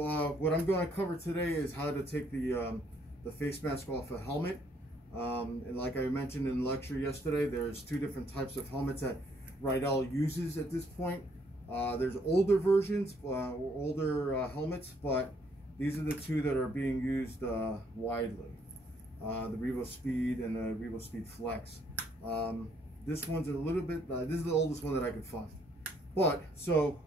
What I'm going to cover today is how to take the face mask off a helmet. And like I mentioned in the lecture yesterday, there's two different types of helmets that Riddell uses at this point. There's older versions or older helmets, but these are the two that are being used widely. The Revo Speed and the Revo Speed Flex. This one's a little bit, this is the oldest one that I could find. But, so,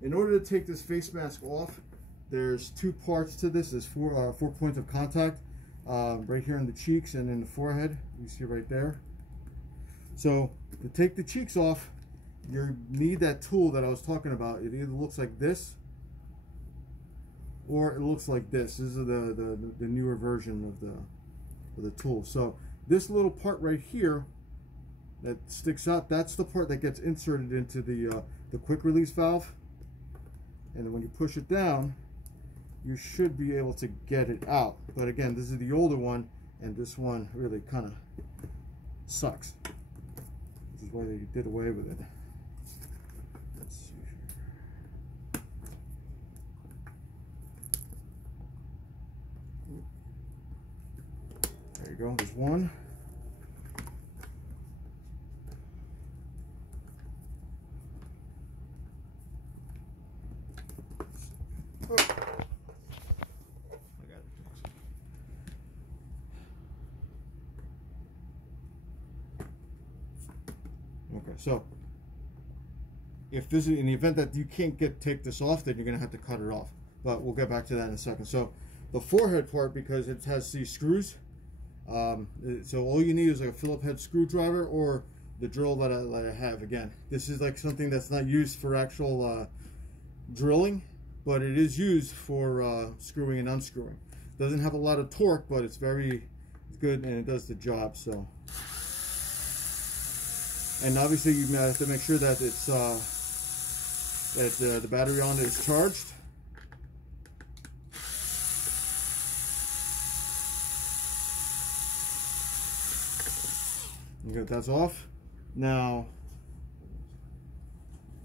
in order to take this face mask off, there's two parts to this. There's four points of contact, right here in the cheeks and in the forehead. You see right there. So to take the cheeks off, you need that tool that I was talking about. It either looks like this, or it looks like this. This is the newer version of the tool. So this little part right here that sticks out, that's the part that gets inserted into the quick release valve. And when you push it down, you should be able to get it out. But again, this is the older one, and this one really kind of sucks. This is why they did away with it. Let's see here. There you go, there's one. Oh. Okay, so if this is in the event that you can't take this off, then you're going to have to cut it off. But we'll get back to that in a second. So the forehead part, because it has these screws, so all you need is like a Phillips head screwdriver or the drill that I have. Again, this is like something that's not used for actual drilling, but it is used for screwing and unscrewing. Doesn't have a lot of torque, but it's very good and it does the job. So. And obviously you have to make sure that it's the battery on it is charged. Okay, that's off. Now,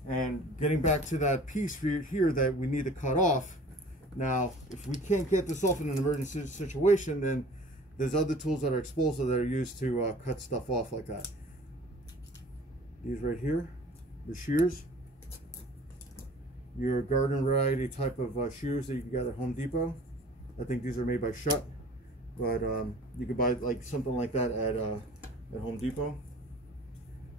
and getting back to that piece here that we need to cut off. Now, if we can't get this off in an emergency situation, then there's other tools that are explosive that are used to cut stuff off like that. These right here, the shears, your garden variety type of shears that you can get at Home Depot. I think these are made by Shutt, but you can buy like something like that at Home Depot.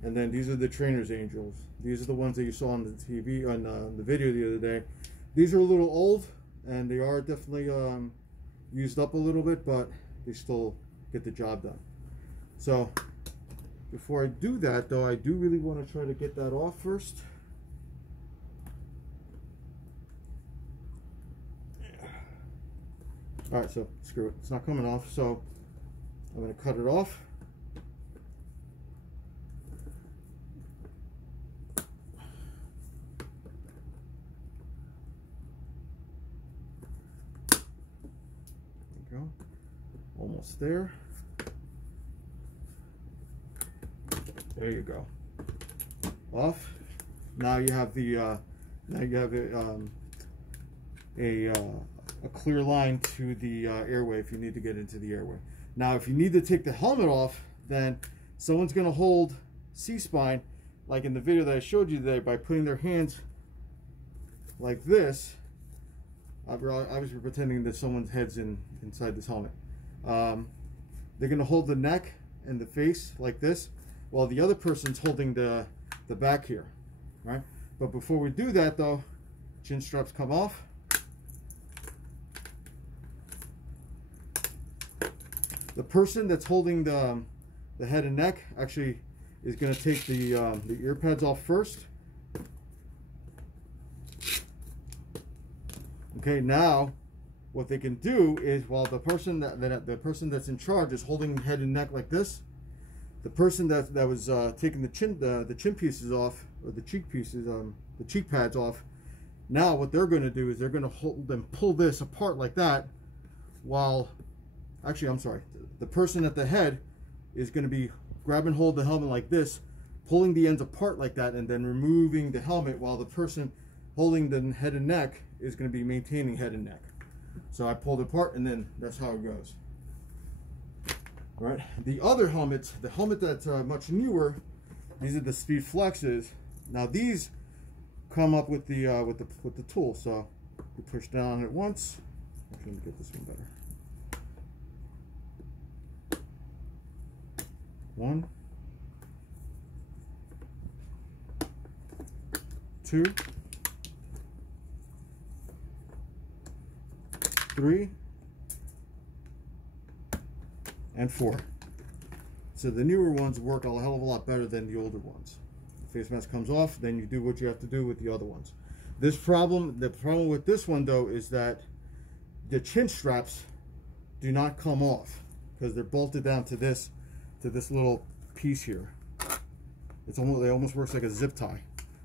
And then these are the Trainer's Angels. These are the ones that you saw on the TV, on the video the other day. These are a little old, and they are definitely used up a little bit, but they still get the job done. So. Before I do that, though, I do really want to try to get that off first. All right, so screw it. It's not coming off, so I'm going to cut it off. There we go. Almost there. There you go. Off. Now you have the a clear line to the airway if you need to get into the airway. Now, if you need to take the helmet off, then someone's going to hold C-spine, like in the video that I showed you today, by putting their hands like this. Obviously, pretending that someone's head's inside this helmet. They're going to hold the neck and the face like this, while the other person's holding the back here, right? But before we do that, though, chin straps come off. The person that's holding the head and neck actually is going to take the ear pads off first. Okay, now what they can do is, while the person that's in charge is holding head and neck like this, the person that was taking the chin pieces off, or the cheek pieces, the cheek pads off, now what they're going to do is they're going to hold and pull this apart like that, while, actually, I'm sorry, the person at the head is going to be grab and hold the helmet like this, pulling the ends apart like that, and then removing the helmet, while the person holding the head and neck is going to be maintaining head and neck. So I pulled it apart, and then that's how it goes. All right. The other helmets, the helmet that's much newer, these are the Speed Flexes. Now these come up with the tool. So you push down on it once. Actually, let me get this one better. 1, 2, 3, and 4. So the newer ones work a hell of a lot better than the older ones. The face mask comes off, then you do what you have to do with the other ones. The problem with this one though is that the chin straps do not come off because they're bolted down to this little piece here. It almost works like a zip tie,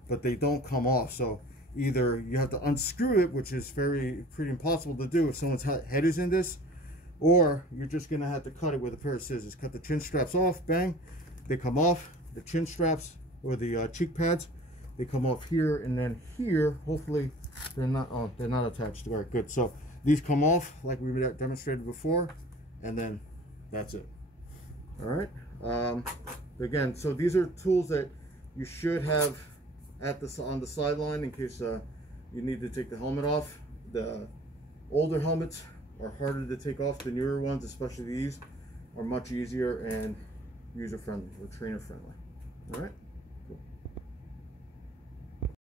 but they don't come off. So either you have to unscrew it, which is pretty impossible to do if someone's head is in this, or you're just gonna have to cut it with a pair of scissors. Cut the chin straps off, bang, they come off. The chin straps or the cheek pads, they come off here, and then here, hopefully they're not attached. All right, good. So these come off like we demonstrated before, and then that's it. All right. Again, so these are tools that you should have on the sideline in case you need to take the helmet off. The older helmets are harder to take off. The newer ones, especially these, are much easier and user friendly or trainer friendly. All right.